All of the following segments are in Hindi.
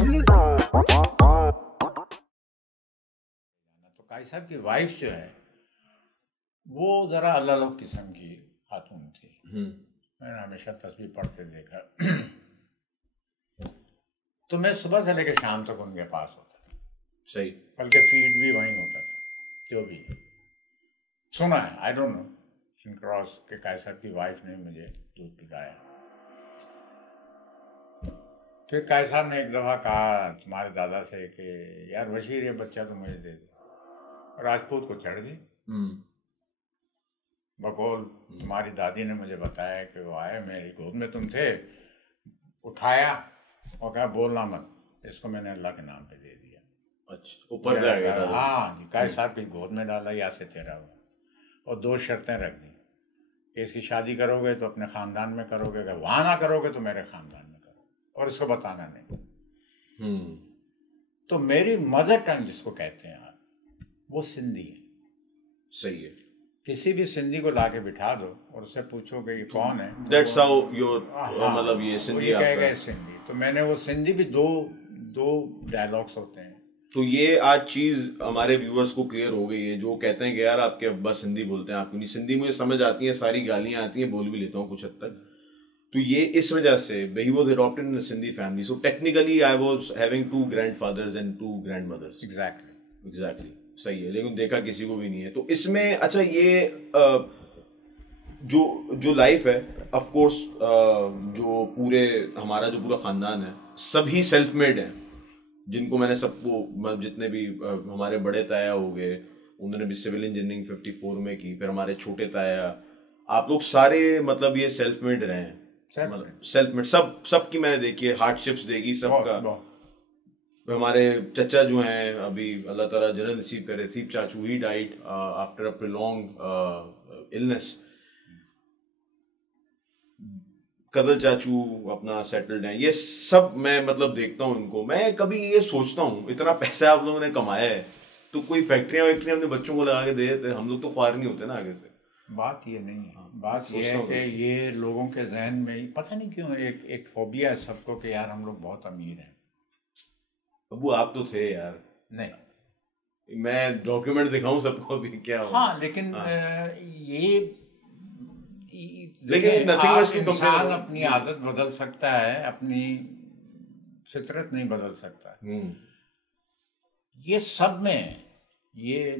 तो काई साहब की वाइफ जो है वो जरा अलग किस्म की खातून थी। मैंने हमेशा तस्वीर पढ़ते देखा। तो मैं सुबह से लेकर शाम तक उनके पास होता था। सही। बल्कि फीड भी वहीं होता था, जो भी सुना है, I don't know in cross के काई साहब की वाइफ ने मुझे दूध पिलाया। फिर काई साहब ने एक दफ़ा कहा तुम्हारे दादा से कि यार बशीर ये बच्चा तो मुझे दे दो। राजपूत को चढ़ गई। बकौल तुम्हारी दादी ने मुझे बताया कि वो आए, मेरी गोद में तुम थे, उठाया और कहा बोलना मत, इसको मैंने अल्लाह के नाम पे दे दिया। अच्छा, ऊपर से आ गया था। हाँ, काई साहब की गोद में डाला, या से तेरा हुआ। और 2 शर्तें रख दी कि इसकी शादी करोगे तो अपने ख़ानदान में करोगे, अगर वहाँ ना करोगे तो मेरे ख़ानदान में करो, और इसको बताना नहीं। तो मेरी मदर टंग जिसको कहते हैं आप, वो सिंधी है। सही है। किसी भी सिंधी को लाके बिठा दो और उससे पूछो कि ये कौन है, That's how your मतलब ये सिंधी ये कहेगा सिंधी। तो मैंने वो सिंधी भी दो डायलॉग्स होते हैं। तो ये आज चीज हमारे व्यूअर्स को क्लियर हो गई है, जो कहते हैं कि यार आपके अब्बा सिंधी बोलते हैं, आपको नहीं। सिंधी मुझे समझ आती है, सारी गालियां आती हैं, बोल भी लेता हूँ कुछ हद तक। तो ये इस वजह से he was adopted in Sindhi family, so technically I was having 2 grandfathers and 2 grandmother's. Exactly सही है, लेकिन देखा किसी को भी नहीं है। तो इसमें अच्छा ये जो लाइफ है, ऑफ कोर्स जो पूरे हमारा जो पूरा खानदान है सभी सेल्फ मेड है, जिनको मैंने सबको जितने भी हमारे बड़े ताया हो गए, उन्होंने भी सिविल इंजीनियरिंग 54 में की। फिर हमारे छोटे ताया, आप लोग सारे मतलब ये सेल्फ मेड रहे हैं। सेल्फ मेड सब की मैंने देखी है, हार्डशिप्स देखी सबका। हमारे चचा जो हैं अभी अल्लाह ताला जन्नत नसीब करे, सीप चाचू, he died after a prolong illness. कदल चाचू अपना सेटल्ड हैं। ये सब मैं मतलब देखता हूँ इनको। मैं कभी ये सोचता हूँ इतना पैसा आप लोगों ने कमाया है तो कोई फैक्ट्रियां अपने बच्चों को लगा के दे देते, हम लोग तो ख्वार नहीं होते ना आगे से। बात ये नहीं है। बात ये है कि ये लोगों के जहन में पता नहीं क्यों एक फोबिया है सबको कि यार हम लोग बहुत अमीर हैं। अबू आप तो थे यार। नहीं, मैं डॉक्यूमेंट दिखाऊं सबको भी क्या हो। हाँ, लेकिन ये लेकिन इंसान अपनी आदत बदल सकता है, अपनी फितरत नहीं बदल सकता। ये सब में ये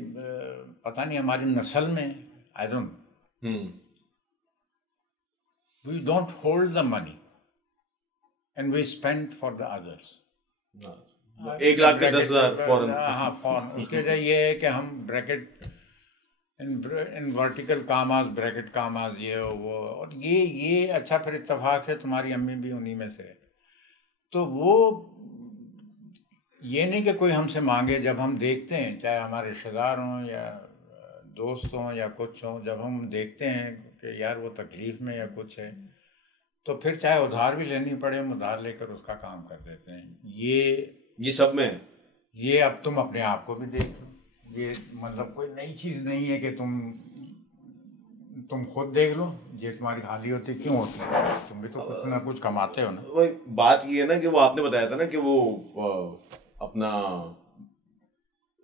पता नहीं हमारी नस्ल में, I don't, we don't hold the money and we spend for the others. 1 lakh के 10,000 फॉरन। हाँ, फॉरन। उसके वजह ये है कि हम bracket in vertical commas, bracket commas, ये वो, और ये अच्छा, फिर इत्तेफाक से तुम्हारी अम्मी भी उन्हीं में से है। तो वो ये नहीं कि कोई हमसे मांगे, जब हम देखते हैं चाहे हमारे रिश्तेदार हों या दोस्त हों या कुछ हों, जब हम देखते हैं कि यार वो तकलीफ़ में या कुछ है, तो फिर चाहे उधार भी लेनी पड़े, हम उधार लेकर उसका काम कर देते हैं। ये सब में ये अब तुम अपने आप को भी देख लो, ये मतलब कोई नई चीज़ नहीं है कि तुम खुद देख लो, ये तुम्हारी हाली होती क्यों होती है, तुम भी तो कुछ ना कुछ कमाते हो ना। वही बात ये है ना कि वो आपने बताया था ना कि वो अपना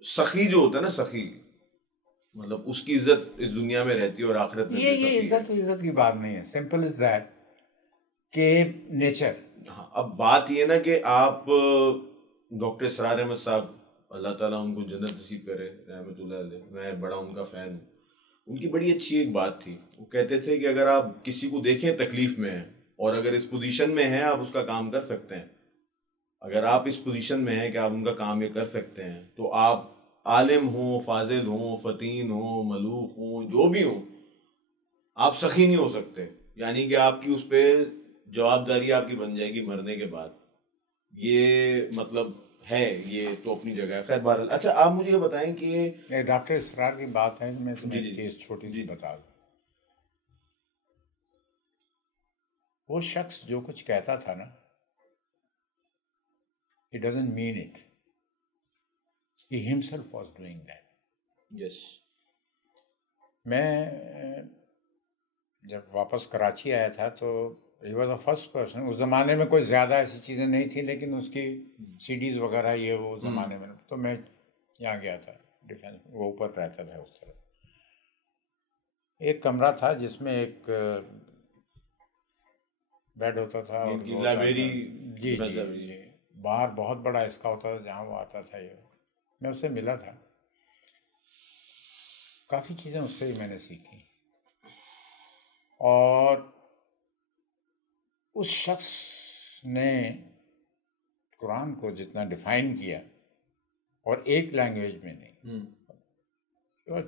सखी जो होता है ना, सखी मतलब उसकी इज्जत इस दुनिया में रहती है और आखिरत में। ये इज्जत की बात नहीं है, सिंपल इज दैट के नेचर। हाँ, अब बात ये ना कि आप डॉक्टर इसरार अहमद साहब, अल्लाह ताला उनको जन्नत नसीब करे, रहमतुल्लाह अलैह, मैं बड़ा उनका फ़ैन हूँ। उनकी बड़ी अच्छी एक बात थी, वो कहते थे कि अगर आप किसी को देखें तकलीफ़ में है और अगर इस पोजीशन में हैं आप उसका काम कर सकते हैं, अगर आप इस पोजीशन में हैं कि आप उनका काम ये कर सकते हैं, तो आप आलिम हो, फाजिल हो, फतीन हो, मलूक हो, जो भी हो, आप सखी नहीं हो सकते। यानी कि आपकी उस पर जवाबदारी आपकी बन जाएगी मरने के बाद। ये मतलब है, ये तो अपनी जगह है। खैर बहरहाल, अच्छा आप मुझे ये बताएं कि डॉक्टर इसरार की बात है, मैं तुम्हें एक चीज़ छोटी सी बता दूं। वो शख्स जो कुछ कहता था ना, he doesn't mean it. He himself was doing that. Yes. मैं जब वापस कराची आया था तो he was the first person. उस ज़माने में कोई ज़्यादा ऐसी चीज़ें नहीं थी, लेकिन उसकी सीडीज़ वगैरह ये वो उस ज़माने में, तो मैं यहाँ गया था डिफेंस, वो ऊपर रहता था उस तरफ। एक कमरा था जिसमें एक बेड होता था और लाइब्रेरी। जी जी जी, बाहर बहुत बड़ा इसका होता था जहाँ वो आता था। ये मैं उससे मिला था, काफ़ी चीज़ें उससे ही मैंने सीखी। और उस शख्स ने कुरान को जितना डिफाइन किया, और एक लैंग्वेज में नहीं,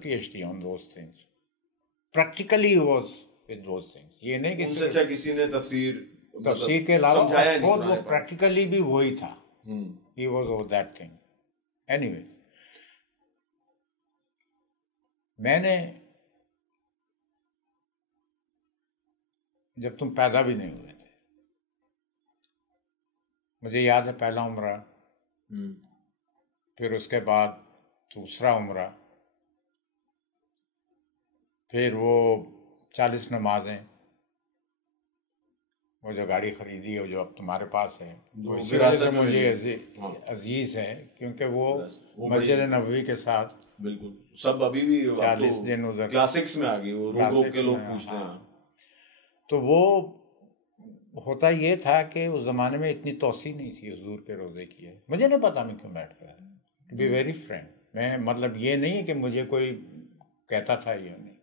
PhD on those things, practically he was with those things। ये नहीं कि उनसे अच्छा किसी ने तफसीर के अलावा खुद वो प्रैक्टिकली भी वही था। He was over that thing। Anyway, मैंने, जब तुम पैदा भी नहीं हुए थे, मुझे याद है पहला उम्रा, फिर उसके बाद दूसरा उम्रा, फिर वो 40 नमाजें, वो जो गाड़ी खरीदी है, जो अब तुम्हारे पास है, वो इसी वजह से मुझे अजीज है, क्योंकि वो मस्जिद नबवी के साथ बिल्कुल सब अभी भी 40 दिन उधर क्लासिक्स में आ गई, वो रोक के लोग पूछते हैं। तो वो होता ये था कि उस ज़माने में इतनी तोसी नहीं थी हुजूर के रोज़े की है। मुझे नहीं पता मैं क्यों बैठ रहा, टू बी वेरी फ्रैंक। मैं मतलब ये नहीं कि मुझे कोई कहता था, ये नहीं।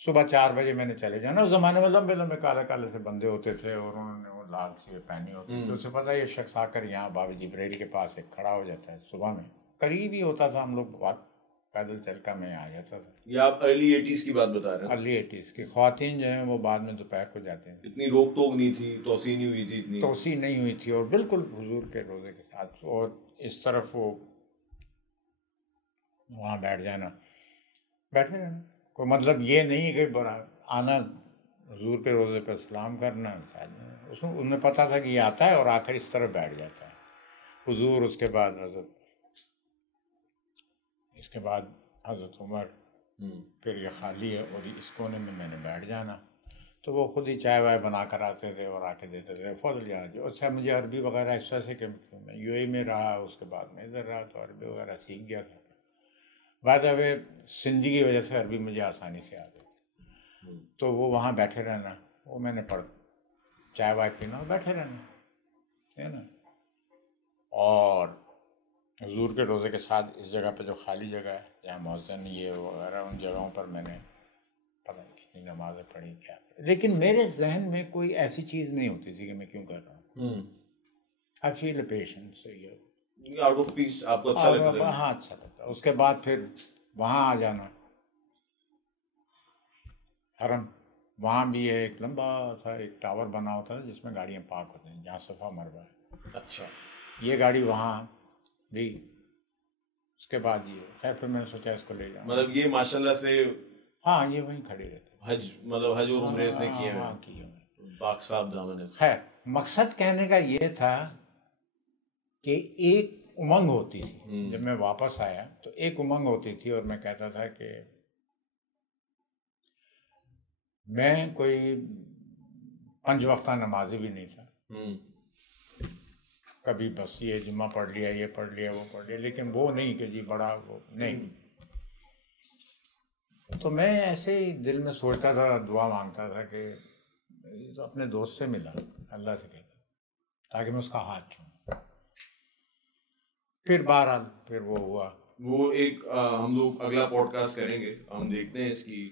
सुबह 4 बजे मैंने चले जाना। उस ज़माने में लंबे लंबे काले काले से बंदे होते थे, और उन्होंने वो लाल सी पहनी होती थी। उसे पता ये शख्स आकर यहाँ बाबा जिब्राइल के पास एक खड़ा हो जाता है सुबह में, करीब ही होता था, हम लोग बात पैदल चल कर मैं आ जाता था। ये आप अर्ली 80s की बात बता रहे हैं? अर्ली 80s की। ख्वातीन जो हैं वो बाद में दोपहर को जाते हैं। इतनी रोक टोक नहीं थी, तोसी नहीं हुई थी, इतनी तोसी नहीं हुई थी, और बिल्कुल हुजूर के रोज़े के साथ। और इस तरफ वो वहाँ बैठ जाना, बैठे रहना, कोई मतलब ये नहीं कि बड़ा आना हुजूर के रोज़े पर सलाम करना। उसमें उन्हें पता था कि ये आता है और आकर इस तरफ बैठ जाता है हुजूर, उसके बाद हजरत, इसके बाद हजरत उमर, फिर ये खाली है, और इस कोने में मैंने बैठ जाना। तो वो खुद ही चाय वाय बना कर आते थे और आके देते थे, फौल जाना जो। अच्छा, मुझे अरबी वगैरह इस वजह से कि मैं UAE में रहा, उसके बाद में इधर रहा, तो अरबी वगैरह सीख गया था। बाद में सिंधी की वजह से अरबी मुझे आसानी से आ गई। तो वो वहाँ बैठे रहना, वो मैंने चाय वाय पीना और बैठे रहना, है ना। और हुजूर के रोज़े के साथ इस जगह पे जो खाली जगह है, जहाँ मौज़न ये वगैरह, उन जगहों पर मैंने पता नहीं कितनी नमाज़ें पढ़ी, क्या। लेकिन मेरे जहन में कोई ऐसी चीज़ नहीं होती थी कि मैं क्यों कर रहा हूँ। I feel patience, out of peace, आपको अच्छा लगता है? हाँ, अच्छा लगता है। उसके बाद फिर वहाँ आ जाना, हरम, वहाँ भी एक लंबा सा एक टावर बना होता है जिसमें गाड़ियाँ पार्क होती हैं, जहाँ सफ़ा मरवा है। अच्छा, ये गाड़ी वहाँ भी, उसके बाद ये, खैर फिर मैंने सोचा इसको ले जाऊँ। मतलब ये माशाल्लाह से, हाँ, ये वहीं खड़ी रहती है। हज, मतलब हज और उम्रे ने किए हैं, पाक साहब दामन है। खैर, मकसद कहने का ये था कि एक उमंग होती थी। जब मैं वापस आया तो एक उमंग होती थी, और मैं कहता था कि मैं कोई 5 वक्ता नमाजी भी नहीं था। कभी बस ये जुम्मा पढ़ लिया, ये पढ़ लिया, वो पढ़ लिया, लेकिन वो नहीं कि जी बड़ा वो नहीं। तो मैं ऐसे ही दिल में सोचता था, दुआ मांगता था कि तो अपने दोस्त से मिला, अल्लाह से कहता, ताकि मैं उसका हाथ छूऊं। फिर बहरहाल फिर वो हुआ। वो एक हम लोग अगला पॉडकास्ट करेंगे, हम देखते हैं इसकी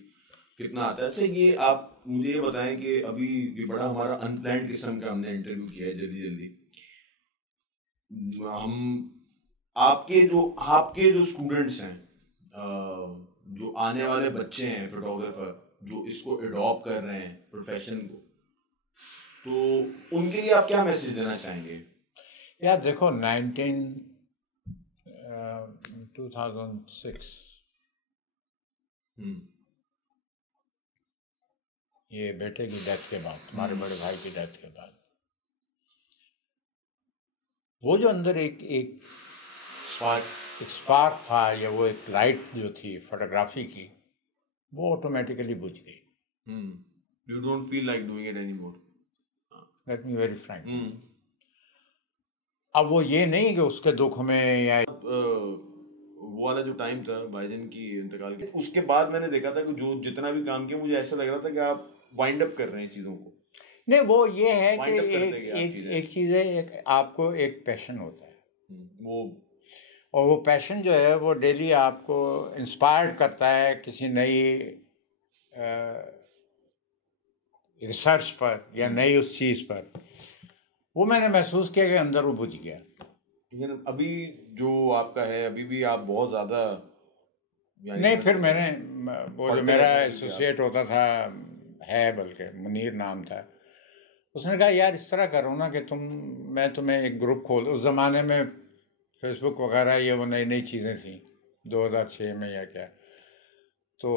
कितना आता है। अच्छा, ये आप मुझे ये बताएं कि अभी ये बड़ा हमारा अनप्लान्ड किस्म का हमने इंटरव्यू किया है, जल्दी जल्दी। हम आपके जो स्टूडेंट्स हैं, जो आने वाले बच्चे हैं फोटोग्राफर, जो इसको एडॉप्ट कर रहे हैं प्रोफेशन को, तो उनके लिए आप क्या मैसेज देना चाहेंगे? यार देखो, 2006 ये बेटे की डेथ के बाद, तुम्हारे बड़े भाई की डेथ के बाद, वो जो अंदर एक स्पार्क था, या वो एक लाइट जो थी फोटोग्राफी की, वो ऑटोमेटिकली बुझ गई। You don't feel like doing it anymore. Let me very Frank. अब वो ये नहीं कि उसके दुख में या वो वाला जो टाइम था भाईजान की इंतकाल के, उसके बाद मैंने देखा था कि जो जितना भी काम किया मुझे ऐसा लग रहा था कि आप वाइंड अप कर रहे हैं चीज़ों को। नहीं, वो ये है कि वाइंड अप करते एक गए आप एक चीज़ें। एक चीज़ है, एक आपको एक पैशन होता है, वो और वो पैशन जो है वो डेली आपको इंस्पायर्ड करता है किसी नई रिसर्च पर या नई उस चीज़ पर। वो मैंने महसूस किया कि अंदर वो बुझ गया। लेकिन अभी जो आपका है, अभी भी आप बहुत ज़्यादा नहीं, फिर मैंने वो जो पढ़ते मेरा रहते हैं अभी भी आप। एसोसिएट होता था, है बल्कि मुनीर नाम था, उसने कहा यार इस तरह करो ना कि मैं तुम्हें एक ग्रुप खोल, उस ज़माने में फेसबुक वगैरह ये वो नई नई चीज़ें थी 2006 में या क्या, तो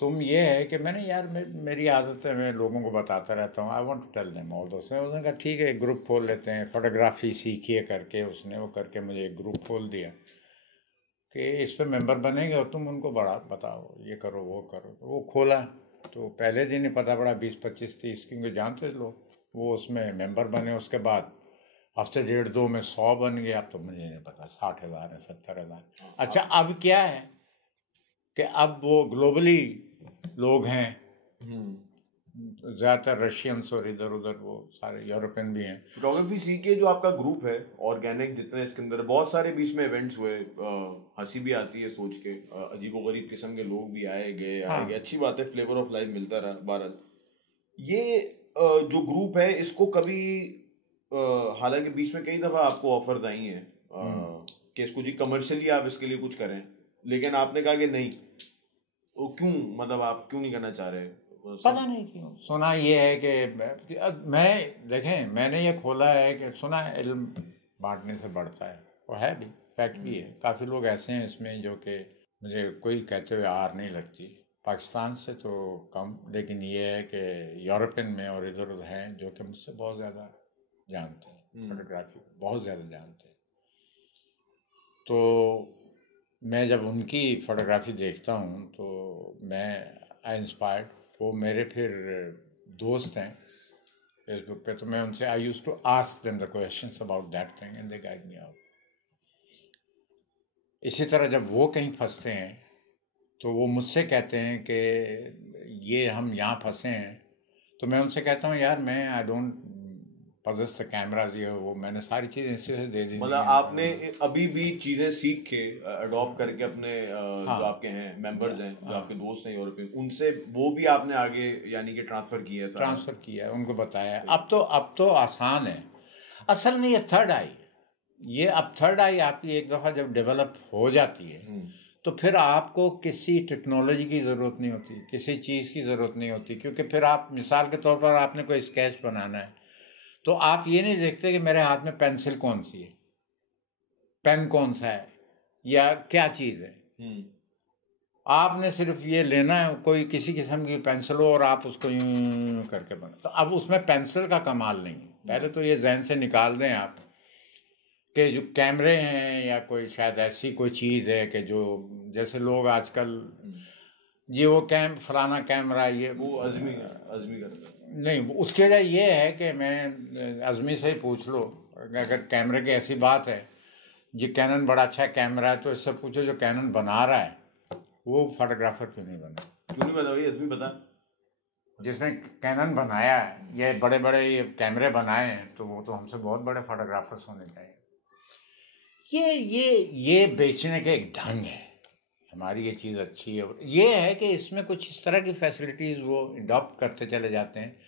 तुम ये है कि मैंने यार मेरी आदत है, मैं लोगों को बताता रहता हूँ, I want to tell them all दोस्त। उसने कहा ठीक है एक ग्रुप खोल लेते हैं, फोटोग्राफी सीखिए करके उसने वो करके मुझे एक ग्रुप खोल दिया कि इस पे मेंबर बनेंगे और तुम उनको बड़ा बताओ, ये करो वो करो। तो वो खोला तो पहले दिन ही पता पड़ा 20-25-30 क्योंकि जानते लोग, वो उसमें मेंबर बने। उसके बाद हफ्ते 1.5-2 में 100 बन गया। अब तो मुझे नहीं पता 60,000 है 70,000। अच्छा अब क्या है कि अब वो ग्लोबली लोग हैं, ज़्यादातर रशियंस और इधर उधर वो सारे यूरोपियन भी हैं। फोटोग्राफी सीख के जो आपका ग्रुप है ऑर्गेनिक, जितने इसके अंदर बहुत सारे बीच में इवेंट्स हुए, हंसी भी आती है सोच के, अजीबोगरीब किस्म के लोग भी आए गए हाँ। अच्छी बात है, फ्लेवर ऑफ लाइफ मिलता रहा। बहरहाल ये जो ग्रुप है इसको कभी हालांकि बीच में कई दफा आपको ऑफर्स आई हैं कि इसको जी कमर्शियली आप इसके लिए कुछ करें, लेकिन आपने कहा कि नहीं। वो क्यों, मतलब आप क्यों नहीं करना चाह रहे? पता नहीं क्यों। सुना ये है कि मैं देखें, मैंने ये खोला है कि सुना है इल्म बांटने से बढ़ता है, वो है भी, फैक्ट भी है। काफ़ी लोग ऐसे हैं इसमें जो कि मुझे कोई कहते हुए आर नहीं लगती, पाकिस्तान से तो कम, लेकिन ये है कि यूरोपियन में और इधर उधर हैं जो कि मुझसे बहुत ज़्यादा जानते हैं, फोटोग्राफी बहुत ज़्यादा जानते हैं। तो मैं जब उनकी फोटोग्राफी देखता हूँ तो मैं आई इंस्पायर्ड। वो मेरे फिर दोस्त हैं फेसबुक पे, तो मैं उनसे I use to ask them the questions about that thing and they guide me out. इसी तरह जब वो कहीं फंसते हैं तो वो मुझसे कहते हैं कि ये हम यहाँ फंसे हैं, तो मैं उनसे कहता हूँ यार मैं I don't possess the cameras, ये वो मैंने सारी चीज़ें इससे दे दी। मतलब आपने अभी भी चीजें सीख के अडॉप्ट करके अपने हाँ, जो आपके हैं मेंबर्स हैं, जो हाँ, आपके दोस्त हैं यूरोपियन, उनसे वो भी आपने आगे यानी कि ट्रांसफर किया है सारा? ट्रांसफ़र किया है, उनको बताया। अब तो आसान है। असल में ये थर्ड आई, ये अब थर्ड आई आपकी एक दफ़ा जब डेवलप हो जाती है तो फिर आपको किसी टेक्नोलॉजी की ज़रूरत नहीं होती, किसी चीज़ की ज़रूरत नहीं होती, क्योंकि फिर आप मिसाल के तौर पर आपने कोई स्केच बनाना है तो आप ये नहीं देखते कि मेरे हाथ में पेंसिल कौन सी है, पेन कौन सा है, या क्या चीज़ है। आपने सिर्फ ये लेना है कोई किसी किस्म की पेंसिल हो और आप उसको यूं करके बना। तो अब उसमें पेंसिल का कमाल नहीं है। पहले तो ये जहन से निकाल दें आप कि जो कैमरे हैं या कोई शायद ऐसी कोई चीज़ है कि जो जैसे लोग आजकल ये वो फलाना कैमरा ये वो अजमी करता है। नहीं, उसकी वजह ये है कि मैं अजमी से ही पूछ लो, अगर कैमरे की ऐसी बात है, ये कैनन बड़ा अच्छा कैमरा है तो इससे पूछो जो कैनन बना रहा है वो फोटोग्राफर क्यों नहीं बना, क्यों नहीं बता भाई, अजमी बता। जिसने कैनन बनाया है, ये बड़े बड़े ये कैमरे बनाए हैं, तो वो तो हमसे बहुत बड़े फोटोग्राफर्स होने चाहिए। ये बेचने का एक ढंग है, हमारी ये चीज़ अच्छी है। ये है कि इसमें कुछ इस तरह की फैसिलिटीज़ वो अडॉप्ट करते चले जाते हैं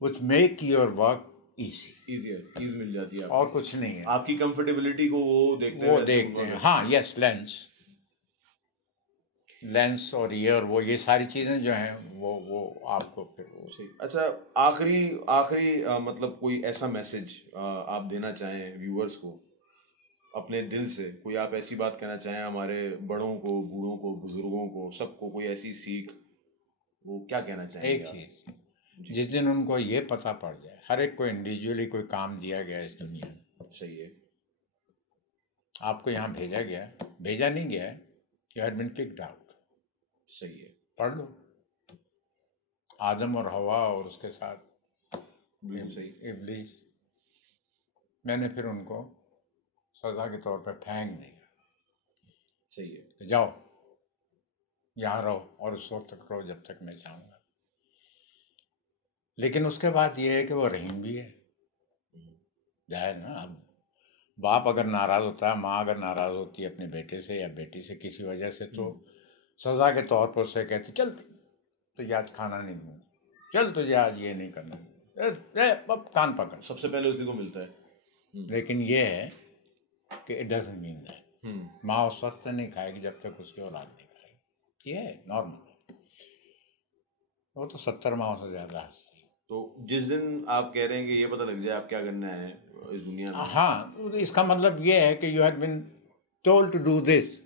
which make your work ease मिल जाती है और कुछ नहीं है। आपकी कंफर्टेबिलिटी को वो देखते हैं। हाँ, यस, लेंस और ये और वो ये सारी चीज़ें जो हैं वो आपको फिर वो सही। अच्छा, आखिरी मतलब कोई ऐसा मैसेज आप देना चाहें व्यूअर्स को अपने दिल से, कोई आप ऐसी बात कहना चाहें हमारे बड़ों को, बूढ़ों को, बुजुर्गों को, सबको कोई ऐसी सीख, वो क्या कहना चाहेंगे? एक चीज़, जिस दिन उनको ये पता पड़ जाए, हर एक को इंडिविजुअली कोई काम दिया गया इस दुनिया में, सही है, आपको यहाँ भेजा नहीं गया है, you had been kicked out. सही है, पढ़ लो, आदम और हवा और उसके साथ सही। इब्लीस, मैंने फिर उनको सज़ा के तौर पर फेंक दिया। सही है। तो जाओ यहाँ रहो और उस वक्त तक रहो जब तक मैं चाहूँगा। लेकिन उसके बाद ये है कि वो रहीम भी है, जाए ना। अब बाप अगर नाराज़ होता है, माँ अगर नाराज़ होती है अपने बेटे से या बेटी से किसी वजह से, तो सज़ा के तौर पर उससे कहती चल तुझे आज खाना नहीं दूँ, चल तुझे आज ये नहीं करना, अब कान पकड़। सबसे पहले उसी को मिलता है। लेकिन ये है कि इट डजंट मीन दैट माँ उस वक्त नहीं खाएगी जब तक उसकी औलाद नहीं खाएगी। ये है नॉर्मल है। वो तो 70 माह से ज़्यादा हंसती है। तो जिस दिन आप कह रहे हैं कि ये पता लग जाए आप क्या करना है इस दुनिया में, हाँ, इसका मतलब ये है कि you have been told to do this,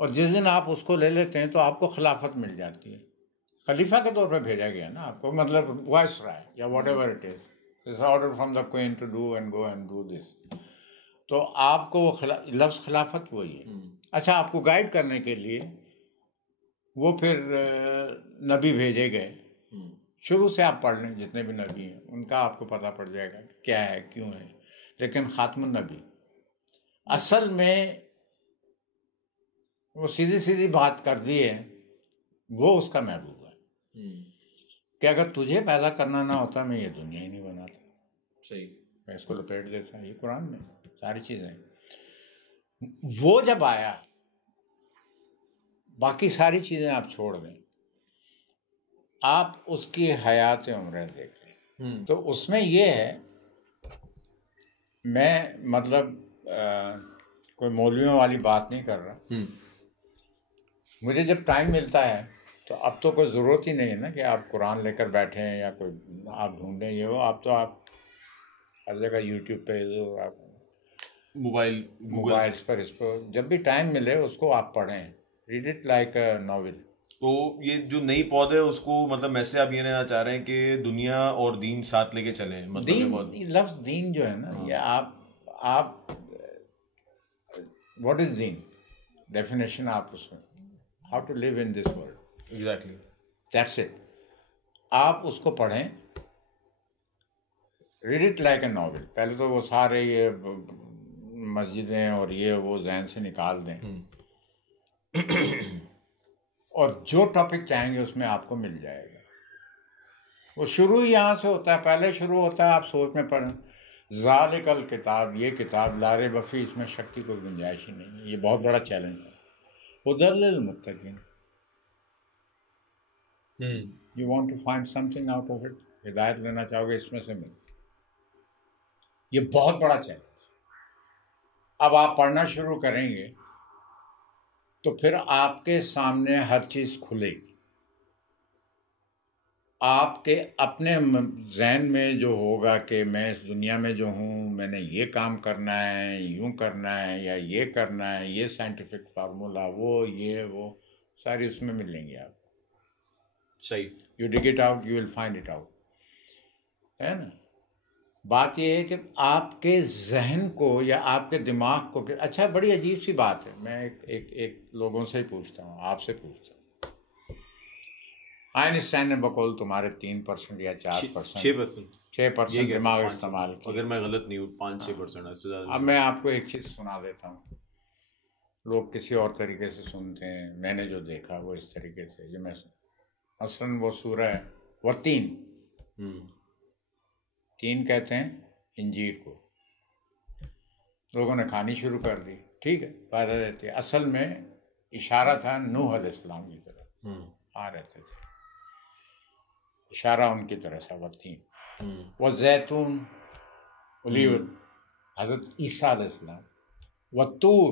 और जिस दिन आप उसको ले लेते हैं तो आपको खिलाफत मिल जाती है। खलीफा के तौर पे भेजा गया ना आपको, मतलब वॉइस राय या whatever it is order from the queen to do and go and do this, तो आपको वो लफ्ज़ खिलाफत वही है। अच्छा, आपको गाइड करने के लिए वो फिर नबी भेजे गए। शुरू से आप पढ़ लें, जितने भी नबी हैं उनका आपको पता पड़ जाएगा क्या है क्यों है। लेकिन खातमुन नबी असल में वो सीधी सीधी बात कर दी है, वो उसका महबूब है कि अगर तुझे पैदा करना ना होता मैं ये दुनिया ही नहीं बनाता। सही। मैं इसको लपेट देता। ये कुरान में सारी चीज़ें। वो जब आया, बाकी सारी चीज़ें आप छोड़ दें, आप उसकी हयात उम्र देख लें, तो उसमें ये है, मैं मतलब कोई मौलवियों वाली बात नहीं कर रहा। मुझे जब टाइम मिलता है तो अब तो कोई ज़रूरत ही नहीं है ना कि आप कुरान लेकर बैठे हैं या कोई आप ढूंढें ये हो। आप हर जगह यूट्यूब पे आप मोबाइल्स पर इसको जब भी टाइम मिले उसको आप पढ़ें, read it like a novel. तो ये जो नई पौधे है उसको मतलब मैसेज आप ये कहना चाह रहे हैं कि दुनिया और दीन साथ लेके चलें, मतलब ये बहुत लफ्ज़ दीन जो है ना, ये आप व्हाट इज दीन, डेफिनेशन आप उसमें, how to live in this world, exactly that's it. आप उसको पढ़ें, read it like a novel. पहले तो वो सारे ये मस्जिदें और ये वो जहन से निकाल दें और जो टॉपिक चाहेंगे उसमें आपको मिल जाएगा। वो शुरू ही यहाँ से होता है, पहले शुरू होता है आप सोच में पढ़ें, ज़ालिकल किताब, ये किताब ला रैब फीह, इसमें शक की कोई गुंजाइश ही नहीं है। ये बहुत बड़ा चैलेंज है। हुदल लिल मुत्तकीन, you want to find something out of it, हिदायत लेना चाहोगे इसमें से मिल, ये बहुत बड़ा चैलेंज। अब आप पढ़ना शुरू करेंगे तो फिर आपके सामने हर चीज़ खुलेगी। आपके अपने जहन में जो होगा कि मैं इस दुनिया में जो हूँ, मैंने ये काम करना है, यूँ करना है या ये करना है, ये साइंटिफिक फार्मूला, वो ये वो सारी उसमें मिलेंगी आपको। सही। You dig it out, you will find it out, है ना। बात ये है कि आपके जहन को या आपके दिमाग को, अच्छा बड़ी अजीब सी बात है, मैं एक लोगों से ही पूछता हूँ, आपसे पूछता हूँ। आइंस्टाइन ने बकौल तुम्हारे 3% या 4%, 6% दिमाग इस्तेमाल किया, अगर मैं गलत नहीं हूँ 5-6% इससे ज़्यादा। अब मैं आपको एक चीज़ सुना देता हूँ, लोग किसी और तरीके से सुनते हैं, मैंने जो देखा वो इस तरीके से, जो मैं असल वो सूरह है वो 3 कहते हैं इंजीर को, लोगों ने खानी शुरू कर दी, ठीक है, फायदा देती है। असल में इशारा था नूह अलैहिस्सलाम की तरफ आ रहे थे, इशारा उनकी तरह से। वो 3 वो जैतून, ओलिव हज़रत ईसा अलैहिस्सलाम, व तूर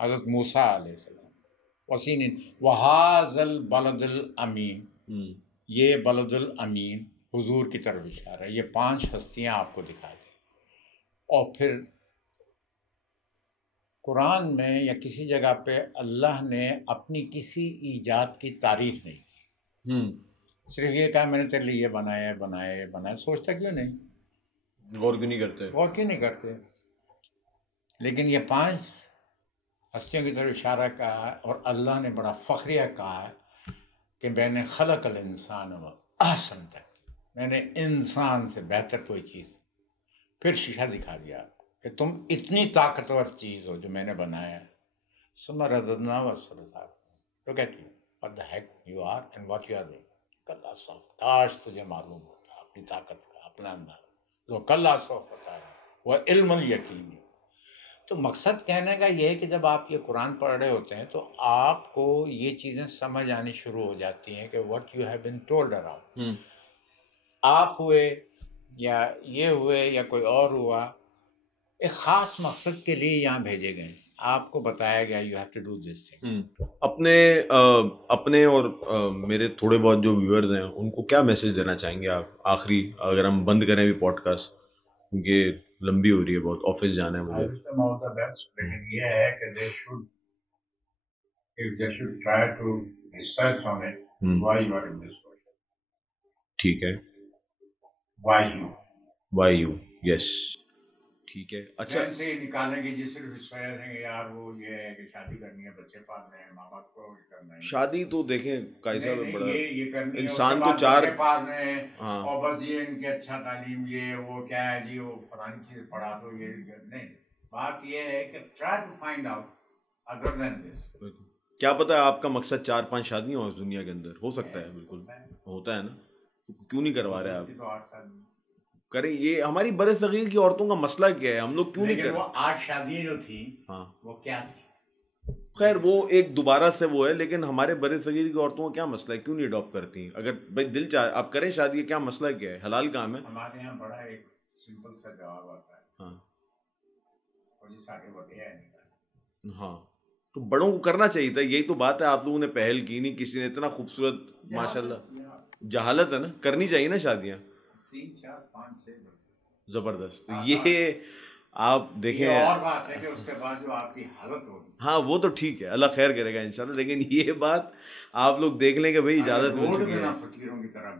हज़रत मूसा अलैहिस्सलाम, वसीन वहाज़ल बलदुल अमीन, ये बलदुल अमीन हुजूर की तरफ इशारा है। ये 5 हस्तियां आपको दिखा दी। और फिर कुरान में या किसी जगह पे अल्लाह ने अपनी किसी ईजाद की तारीफ नहीं की, सिर्फ ये कहा मैंने तेरे लिए ये बनाया बनाया बनाया। सोचता क्यों नहीं, गौर क्यों नहीं करते, गौर क्यों नहीं करते। लेकिन ये 5 हस्तियों की तरफ इशारा कहा है और अल्लाह ने बड़ा फखरिया कहा है कि मैंने खलक़ल इंसान व अहसन तक, मैंने इंसान से बेहतर कोई चीज़, फिर शीशा दिखा दिया कि तुम इतनी ताकतवर चीज़ हो जो मैंने बनाया है। सुम्मा रददना व look at you, what the heck you are and what you are doing. कल्ला सौफ, काश तुझे मालूम होता अपनी ताकत का, अपना अंदाज, जो कल्ला सौफ बता रहा वह इल्मुल यकीन। तो मकसद कहने का ये है कि जब आप ये कुरान पढ़ रहे होते हैं तो आपको ये चीज़ें समझ आनी शुरू हो जाती हैं कि what you have been told around, आप हुए या ये हुए या कोई और हुआ, एक ख़ास मकसद के लिए यहाँ भेजे गए, आपको बताया गया you have to do this thing. अपने और मेरे थोड़े बहुत जो व्यूअर्स हैं उनको क्या मैसेज देना चाहेंगे आप आखिरी, अगर हम बंद करें भी पॉडकास्ट, क्योंकि लंबी हो रही है बहुत, ऑफिस जाना है मुझे। लेकिन ये है कि they should try to research on it, why you are in this position. ठीक है, why you, yes, ठीक है। अच्छा, से निकालेंगे जी सिर्फ इस वजह से यार वो ये है कि शादी करनी है, बच्चे पालने हैं, माँ बाप को करना है। शादी तो देखें कायसा बड़ा ये करनी है, इंसान तो चार पालने हैं। हाँ, और बस ये इनके अच्छा तालीम, ये वो क्या है जी, वो फलानी चीज पढ़ा दो, ये नहीं। बात ये है कि try to find out other than this. क्या पता है आपका मकसद 4-5 शादियां हो इस दुनिया के अंदर, हो सकता है, बिल्कुल होता है ना, क्यों नहीं करवा रहे आप? करें, ये हमारी बड़े सगीर की औरतों का मसला क्या है, हम लोग क्यों नहीं कर? वो 8 शादियां जो थी, हाँ, वो क्या थी? खैर वो एक दोबारा से वो है, लेकिन हमारे बड़े सगीर की औरतों का क्या मसला है, क्यों नहीं अडॉप्ट करती? अगर भाई दिल चाहे आप करें शादी, क्या मसला क्या है, हलाल काम है। हमारे यहाँ बड़ा एक सिंपल सा जवाब आता है, हाँ, हाँ, तो बड़ों को करना चाहिए था, यही तो बात है, आप लोगों ने पहल की नहीं, किसी ने इतना खूबसूरत, माशाल्लाह, जहालत है ना, करनी चाहिए ना शादियाँ, 3, 4, 5, 6 जबरदस्त। ये आप देखें, ये और बात है कि उसके बाद जो आपकी हालत होगी, हाँ वो तो ठीक है, अल्लाह खैर करेगा इंशाल्लाह, लेकिन ये बात आप लोग देख लें कि भाई इजाजत हो चुकी है, फकीरों की तरह।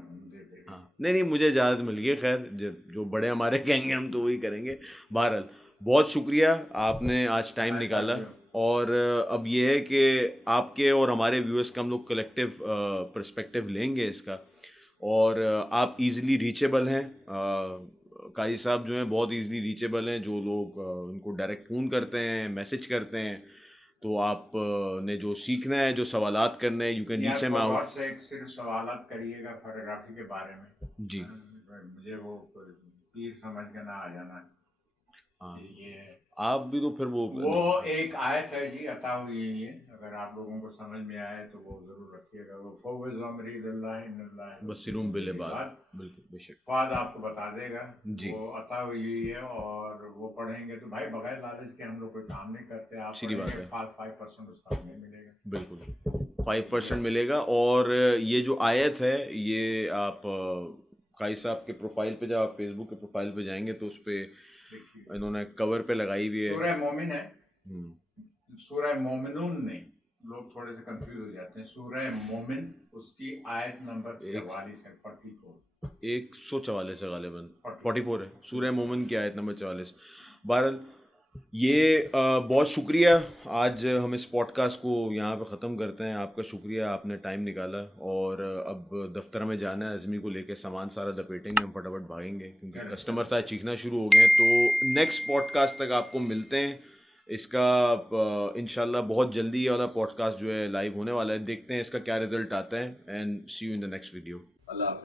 हाँ, नहीं मुझे इजाजत मिल गई, खैर जो बड़े हमारे कहेंगे हम तो वही करेंगे। बहरहाल बहुत शुक्रिया, आपने आज टाइम निकाला, और अब ये है कि आपके और हमारे व्यूअर्स का हम लोग कलेक्टिव पर्सपेक्टिव लेंगे इसका, और आप इजीली रीचेबल हैं, काजी साहब जो हैं बहुत इजीली रीचेबल हैं, जो लोग उनको डायरेक्ट फ़ोन करते हैं, मैसेज करते हैं, तो आप ने जो सीखना है, जो सवालात करने हैं, you can reach him out. सिर्फ सवालात करिएगा फोटोग्राफी के बारे में जी, मुझे वो पीर समझ के ना आ जाना। हाँ, ये आप भी तो फिर वो एक आयत है जी, अता हुई है, अगर आप लोगों को समझ में आए तो वो जरूर रखिएगा, वो फौज़ अमरील्लाह बसिरुम बिल बात, बिल्कुल बेशक, फाद आपको बता देगा जी, वो अता हुई है, और वो पढ़ेंगे तो भाई बगैर लालच के हम लोग कोई काम नहीं करते, आप सीधी बात है, 5% उसका हमें मिलेगा, बिल्कुल 5% मिलेगा। और ये जो आयत है, ये आप काई साहब के प्रोफाइल पे, जब आप फेसबुक के प्रोफाइल पे जाएंगे तो उस पर इन्होंने कवर पे लगाई हुई है, सूरह मोमिन है, सूरह मोमिनून नहीं, लोग थोड़े से कंफ्यूज हो जाते हैं, सूरह मोमिन, उसकी आयत नंबर 44 है, 144 है गालिबन, 44 है सूरह मोमिन की आयत नंबर 44। बहरहाल ये बहुत शुक्रिया, आज हम इस पॉडकास्ट को यहाँ पे ख़त्म करते हैं। आपका शुक्रिया, आपने टाइम निकाला, और अब दफ्तर में जाना है, अज़मी को लेके सामान सारा दपेटेंगे, हम फटाफट भागेंगे क्योंकि कस्टमर साथ चीखना शुरू हो गए हैं। तो नेक्स्ट पॉडकास्ट तक आपको मिलते हैं, इसका इंशाल्लाह बहुत जल्दी ये वाला पॉडकास्ट जो है लाइव होने वाला है, देखते हैं इसका क्या रिजल्ट आता है, and see you in the next video. Allah.